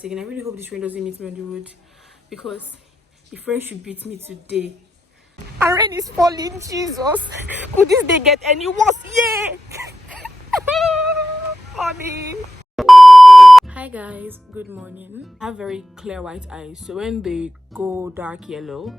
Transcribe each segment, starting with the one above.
Again, I really hope this rain doesn't meet me on the road because the friend should beat me today. And rain is falling, Jesus. Could this day get any worse? Yeah! Mommy! Hi guys, good morning. I have very clear white eyes, so when they go dark yellow,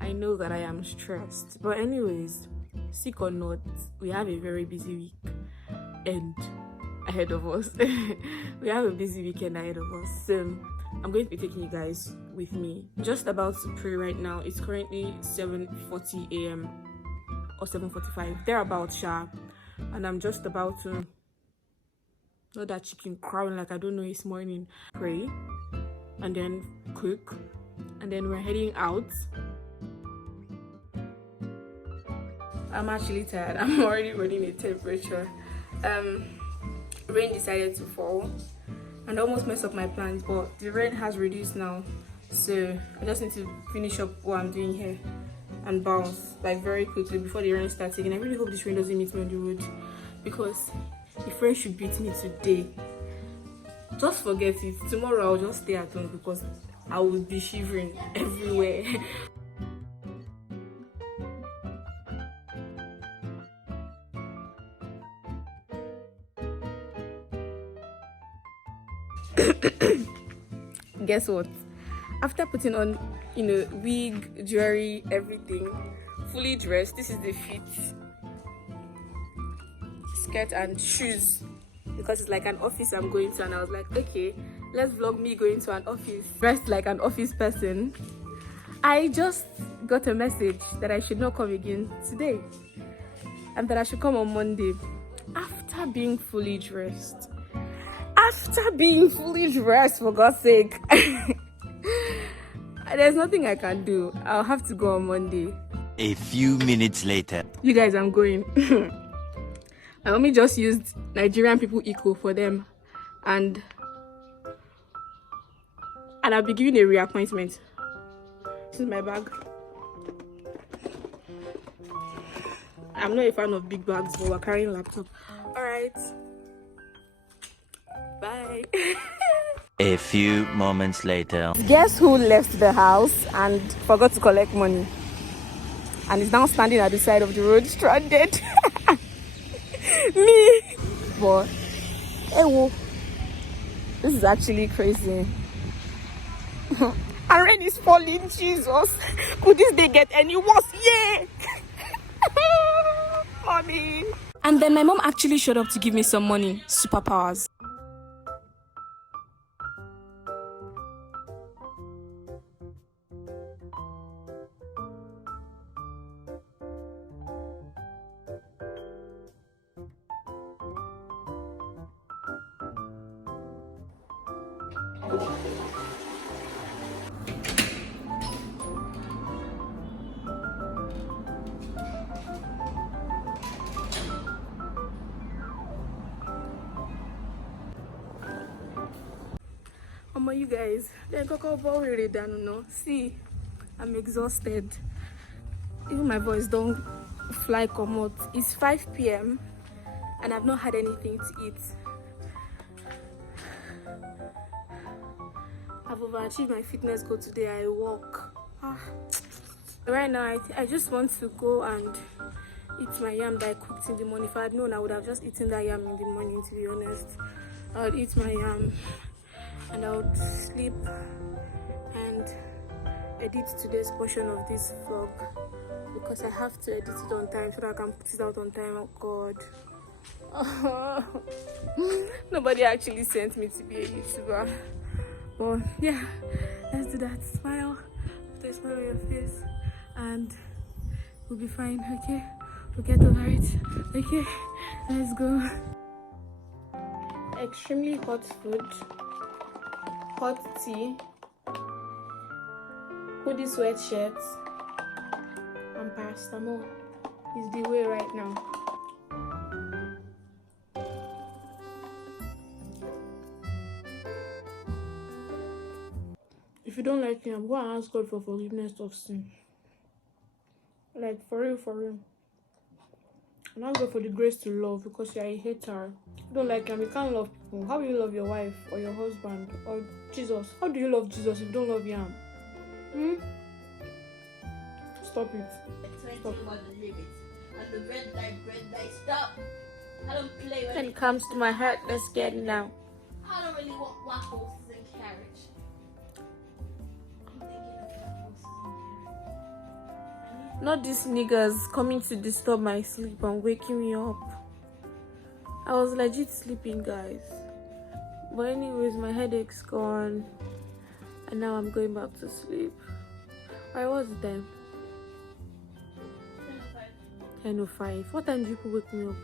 I know that I am stressed. But anyways, sick or not, we have a very busy week and ahead of us. We have a busy weekend ahead of us, so I'm going to be taking you guys with me. Just about to pray right now. It's currently 7:40 a.m. or 7:45, thereabouts sharp, and I'm just about to not that chicken crowing like I don't know it's morning. Pray and then cook, and then we're heading out. I'm actually tired. I'm already running a temperature. Rain decided to fall and almost mess up my plans, but the rain has reduced now, so I just need to finish up what I'm doing here and bounce like very quickly before the rain starts again. I really hope this rain doesn't meet me on the road because the friend should beat me today. Just forget it. Tomorrow I'll just stay at home because I will be shivering everywhere. Guess what? After putting on, wig, jewelry, everything, fully dressed, this is the fit, skirt and shoes, because it's like an office I'm going to, and I was like, okay, let's vlog me going to an office dressed like an office person. I just got a message that I should not come again today and that I should come on Monday after being fully dressed. For God's sake. There's nothing I can do. I'll have to go on Monday. A few minutes later. You guys, I'm going. My mommy just used Nigerian people eco for them, and I'll be giving a reappointment. This is my bag. I'm not a fan of big bags, but we're carrying laptop. Alright. Bye. A few moments later. Guess who left the house and forgot to collect money and is now standing at the side of the road stranded? Me. But hey, this is actually crazy. And rain is falling, Jesus. Could this day get any worse? Yeah. Mommy. And then my mom actually showed up to give me some money. Superpowers. You guys, see, I'm exhausted. Even my voice don't fly come out. It's 5 p.m. and I've not had anything to eat. I've overachieved my fitness goal today. I walk. Right now I just want to go and eat my yam that I cooked in the morning. If I had known, I would have just eaten that yam in the morning, to be honest. I would eat my yam and I would sleep and edit today's portion of this vlog because I have to edit it on time so that I can put it out on time. Oh God. Nobody actually sent me to be a YouTuber. But yeah, let's do that. Smile. Put a smile on your face and we'll be fine, okay? We'll get over it. Okay, let's go. Extremely hot food, hot tea, hoodie sweatshirts, and paracetamol is the way right now. If you don't like me, I'm going to ask God for forgiveness of sin. Like, for real. And ask God for the grace to love because you're a hater. If you don't like him, you can't love people. How will you love your wife or your husband or Jesus? How do you love Jesus if you don't love yam? Stop it. Stop. And the red light, stop. I don't play When it comes to my heart, let's get it now. I don't really want waffles and carriage. I'm thinking of waffles and carriage. Not these niggas coming to disturb my sleep and waking me up. I was legit sleeping, guys. But anyways, my headache's gone. And now I'm going back to sleep. Alright, what's the time? 10:05. What time do people wake me up?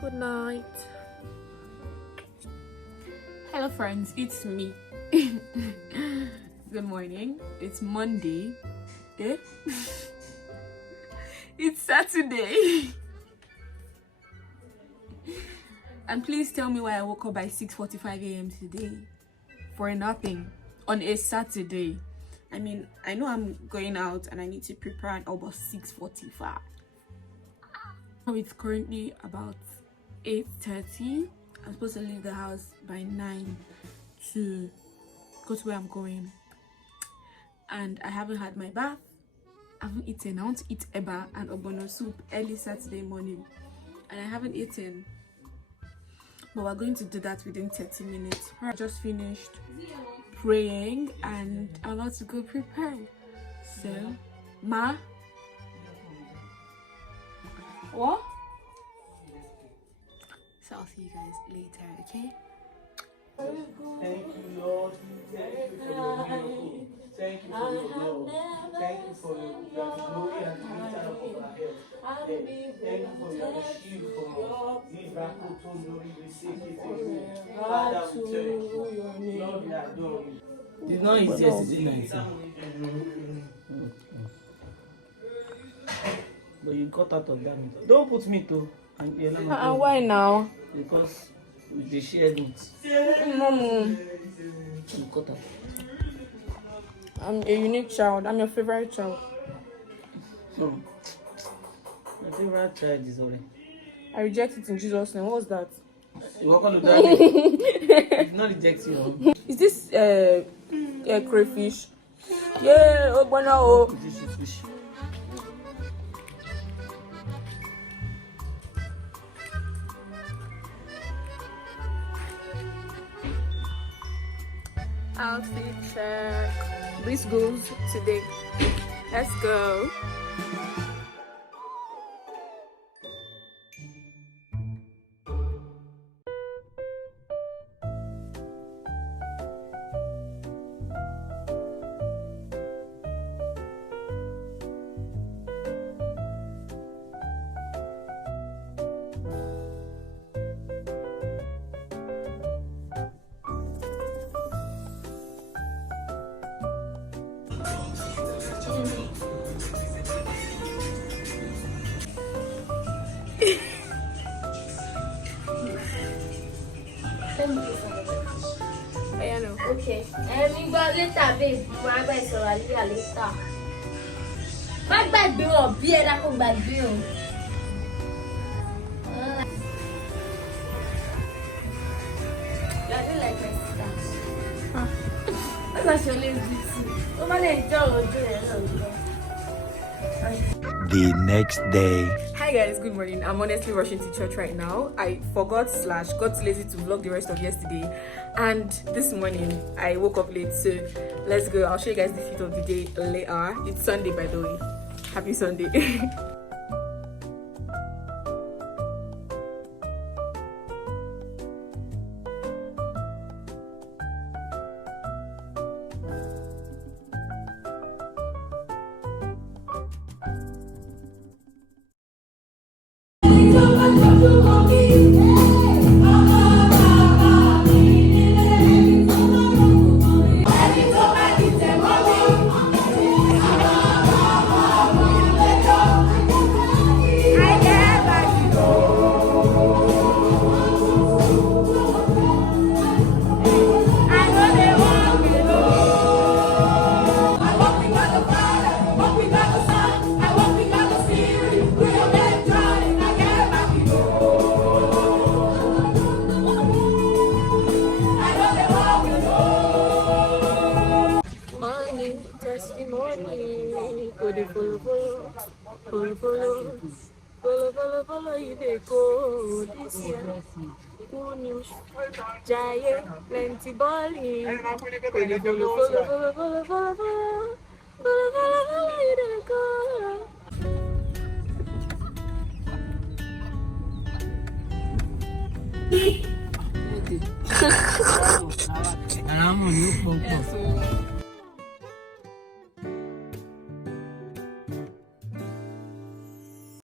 Good night. Hello friends, it's me. Good morning. It's Monday. Eh? It's Saturday. And please tell me why I woke up by 6:45 a.m. today. For nothing. On a Saturday. I mean, I know I'm going out and I need to prepare at about 6:45. Now it's currently about 8:30. I'm supposed to leave the house by 9 to go to where I'm going. And I haven't had my bath. I haven't eaten. I want to eat eba and ogbono soup early Saturday morning. And I haven't eaten. But we're going to do that within 30 minutes. I just finished praying and I'm about to go prepare. So, Ma? What? So I'll see you guys later, okay? Thank you, Lord. Thank you for your miracle. Thank you for your love. Thank you for your glory and the lifter up of our head. Thank you for your shield from miracle to glory. We say it. Father, we thank you. Lord, we adore you. It's not easy as it is 19. But you got out of that. Don't put me to. Why now? Because with the shared meat. Mom, You got out. I'm a unique child. I'm your favorite child. No. My favorite child is already. I reject it in Jesus' name. What's that? You walk on the ground. It's not reject you. Is this crayfish? Yeah, oh, bueno. This is fish. Outfit check. This goes today. Let's go. Okay. We go later, babe. We're going to later. Má gbàgbé wọn bí ẹ dákó gbàgbé o. You are doing like my sister. That's actually beautiful. Oh, man, enjoy doing The next day. Hi guys, good morning. I'm honestly rushing to church right now. I forgot / got lazy to vlog the rest of yesterday, and this morning I woke up late, so let's go. I'll show you guys the fit of the day later. It's Sunday, by the way. Happy Sunday. follow, follow, follow, follow, follow, follow, you dey go this year. Good news, giant, plenty balling. Follow, follow, follow, follow, follow, follow, follow, follow, follow, follow, you dey go. I'm on you,